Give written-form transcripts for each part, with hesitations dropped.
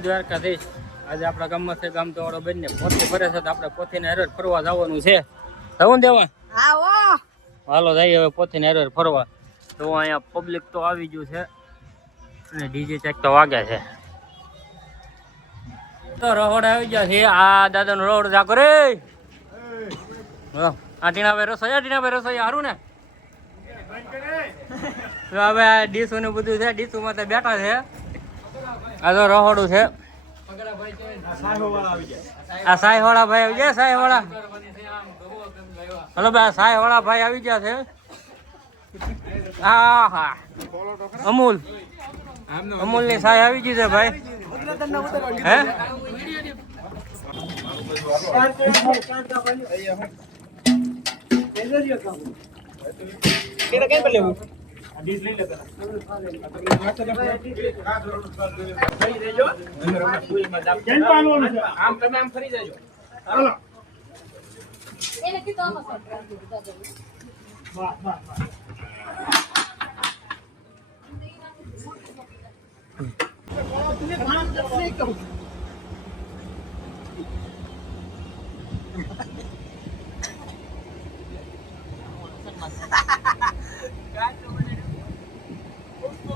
દ્વારકાધીશ આજે આપણા ગામમાં છે ગામ તો બંને પોથી ભરે છે તો આપણે પોથીને હેરર ફરવા જવાનું છે જવું દેવા હાલો જઈએ હવે પોથીને હેરર ફરવા તો અહીંયા પબ્લિક તો આવી ગયું છે અને ડીજે ચેક તો વાગે છે તો રોડ આવી ગયા છે આ દાદાનો રોડ જાકો રે આ ટીણાભાઈ રસોઈ હારું ને હવે આ ડીશો ને બધું છે ડીશોમાં તો બેઠા છે આ તો રહોડું છે આ સાઈવાળા ભાઈ આવી ગયા સાઈવાળા હલો ભાઈ સાઈવાળા ભાઈ આવી ગયા છે હા હા અમૂલ ની સાઈ આવી ગઈ છે ભાઈ હે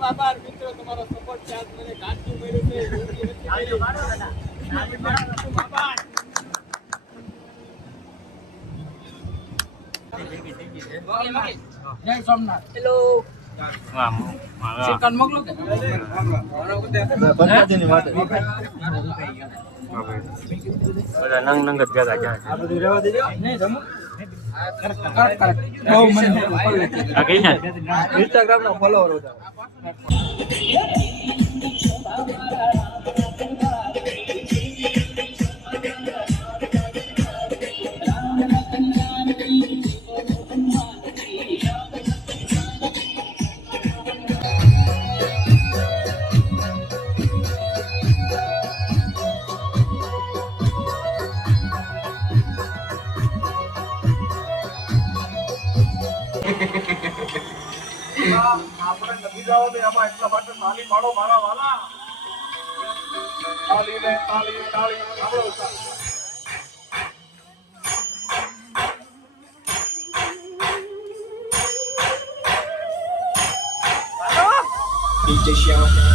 આભાર મિત્રો તમારો સપોર્ટ છે આજ મને ગાંઠું મળ્યું છે જય સોમનાથ હેલો ચિકન મોકલો કે બધા નંગ જ ભેગા જાય આ બધું રહેવા દેજો નહીં જમો બહુ મને ઇન્સ્ટાગ્રામ નો ફોલોવર હતો આપણે નથી જાવ તો એમાં એટલા માટે તાલી પાડો મારા વાલા તાલી લે તાલી તાલી સાંભળો DJ Show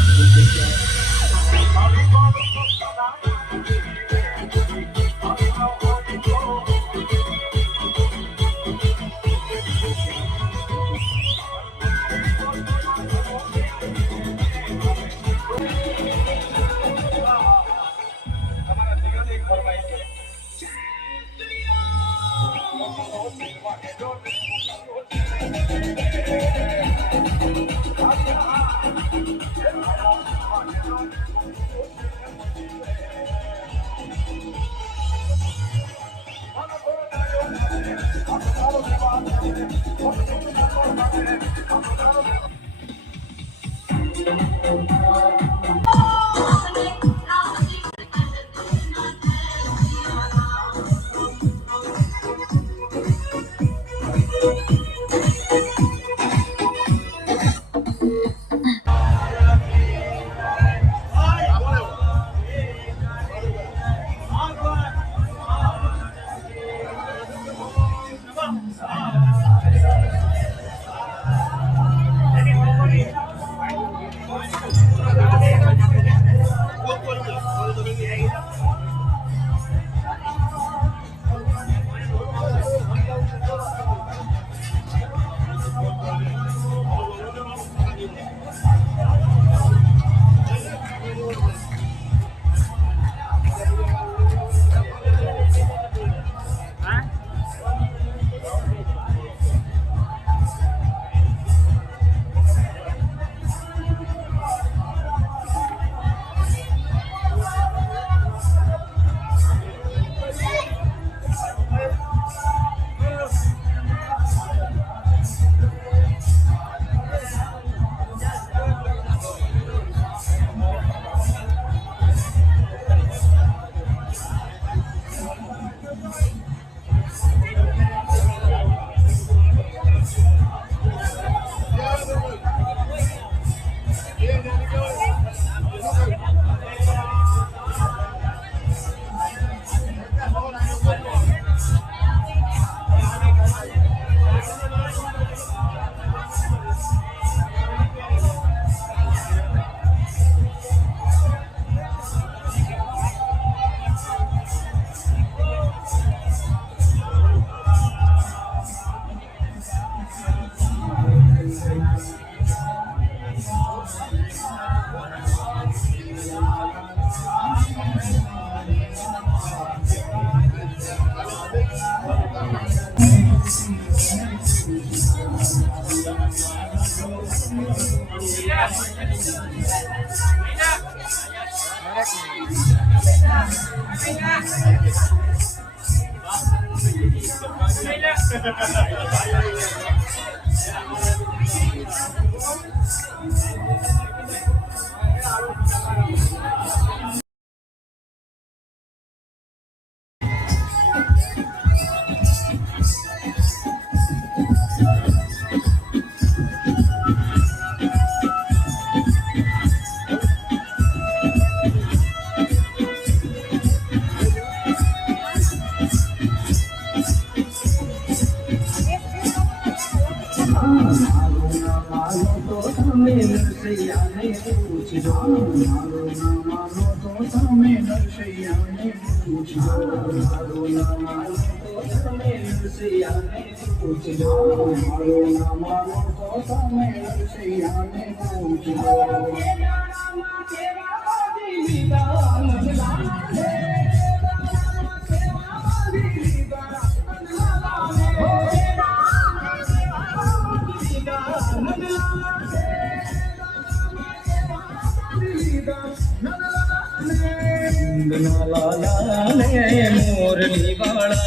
મોરલી વાળા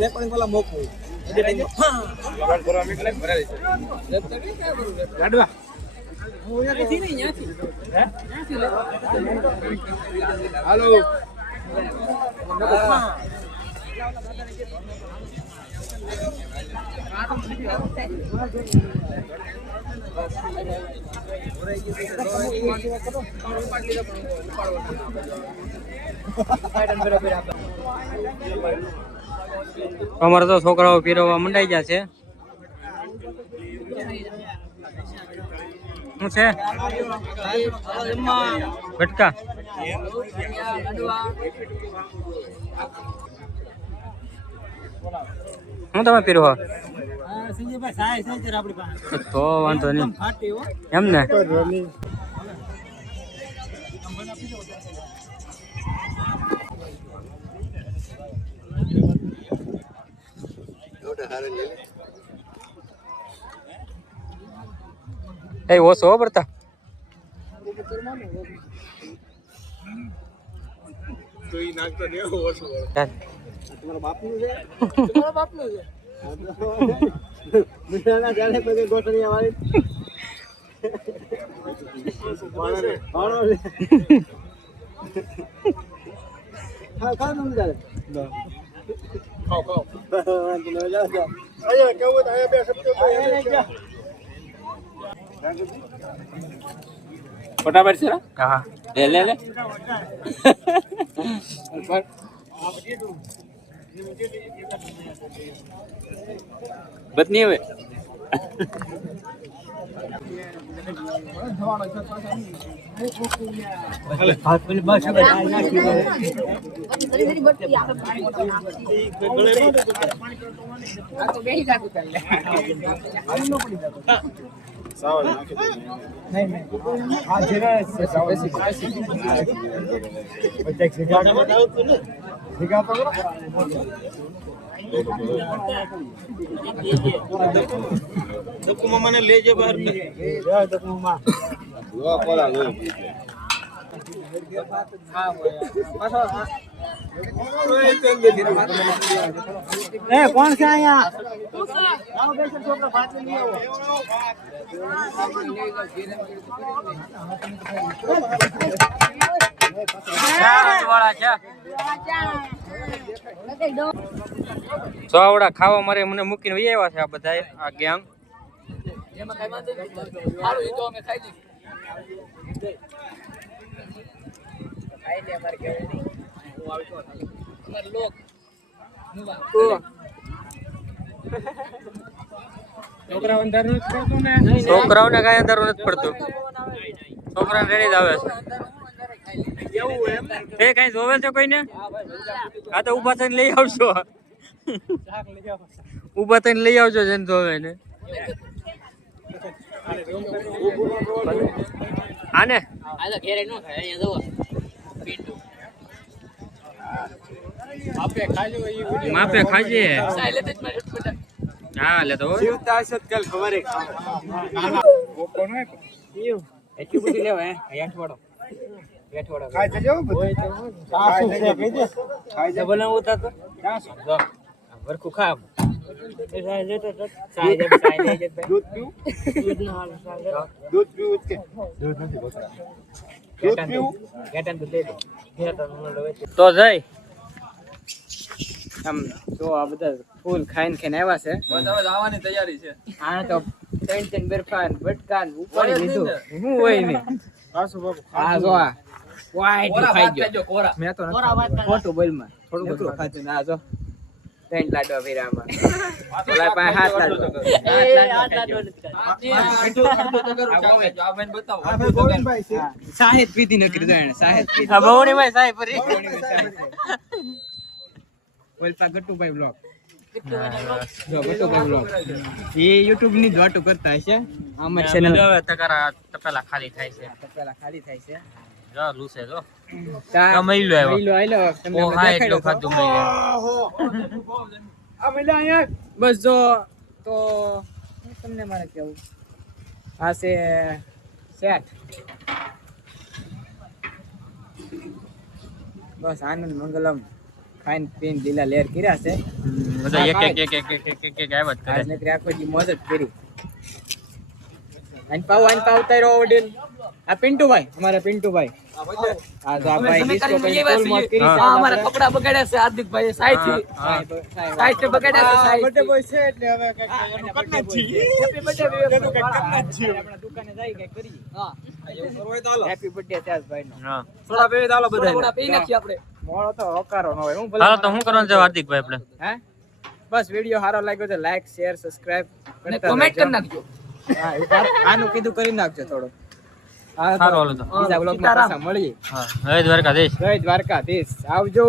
રેકોર્ડિંગ વાળા મોકલું હાલો અમારે તો છોકરાઓ પીરવવા મંડાઈ ગયા છે. શું છે ભટકા હું તમે પીરવો તો વાંધો નહીં એમ ને. એ ઓછો પડતા તમારા બાપનું છે મીઠાના જાણે પછી ગોઠણિયા વાળી ખાવ ખાવ તમે ચાલે ખાવ ખાવ અહીંયા કેવું અહીંયા બે શબ્દો ફટાફટ છે. હા લે લે બતની હવે મને લેજે બહાર કોણ છે અહીંયા સોવડા ખાવા મારે મને મૂકીને વહી આવ્યા છે આ બધા આ ગેંગ. છોકરાઓને કઈ અંધારું નથી પડતું. છોકરાને રેડી જ આવે છે એ કઈ જોવે છે કોઈને આ તો ઉભા થઈને લઈ આવશો ઉભા થઈને લઈ આવજો જેને જોવે ને આને માપે ખાજે હા લે તો જીવતા હશે કાલ ખબરે કોનો એટલી બધી લેવા હે હેઠવાડો ખાઈ જજો બધું ખાઈ જ બનાવું તા તો ક્યાં છો જો વરખું ખા એ સાય લેતો તો સાય દે દૂધ પીવું દૂધ ના હાલ દૂધ પીવું કે દૂધ નથી બોતરા દૂધ પીવું ગેટન દૂધ દે ગેટન નો લેવે તો જઈ આમ જો આ બધા ફૂલ ખાઈને આવ્યા છે બસ હવે આવવાની તૈયારી છે આ તો ટેન્શન બરફાન બટકાન ઉપાડી લીધું હું હોય ને આસુ બાપુ આ જો આ વાઈટ ખાઈ ગયો કોરા મે તો ફોટો બોલમાં થોડું બધું ખાધું ના જો ત્રણ લાડવા ભેરામાં ઓલા પાસે હાથ લાડવો હાથ લાડવો આ બેન બતાવો આ ગોવિંદભાઈ છે સાહેબ પીધી નકરી દો એને સાહેબ પીધી આ ભવણીભાઈ સાહેબ પરી બોલતા ગટુભાઈ બ્લોગ જો ગટુભાઈ બ્લોગ એ YouTube ની જ વાતો કરતા હશે અમાર ચેનલ હવે તકરા તપેલા ખાલી થાય છે જો લૂસે જો કા મઈલો આયો તમને દેખાડો ખાધું મઈલો આ મઈલા અહીંયા બસ જો તો તમને મારે કેવું આ છે સેટ બસ આનંદ મંગલમ ખાઈન પીન લીલા લેર કર્યા છે બધા એક આવ્યા જ કરે આજને આખો દી મોજ જ કરી આન પાવ તારો ઓડિલ આ પિન્ટુભાઈ અમારા પિન્ટુભાઈ આ તો આ ભાઈ ડિસ્કો કઈ ફૂલ મોજ કરી છે અમારા કપડા બગાડ્યા છે હાર્દિકભાઈ સાઈથી બગાડ્યા છે સાઈ બર્થડે બોય છે એટલે હવે કઈ એનું કરના છી હેપી બર્થડે એનું કઈ કરના છી આપણા દુકાને જાય કઈ કરી હા એવું કરવું તો હાલો હેપી બર્થડે ત્યાસ ભાઈ નો હા થોડા બે હાલો બધા થોડા પી નાખી આપણે મોળો તો હકારો ન હોય હું ભલે હાલો તો હું કરવાનું છે હાર્દિકભાઈ આપણે હે બસ વિડિયો સારો લાગ્યો તો લાઈક શેર સબસ્ક્રાઇબ અને કમેન્ટ કરી નાખજો હા આનું કીધું કરી નાખજો થોડો હા સારું હાલો તો બીજા બ્લોગમાં પાછા મળીએ હા જય દ્વારકાધીશ આવજો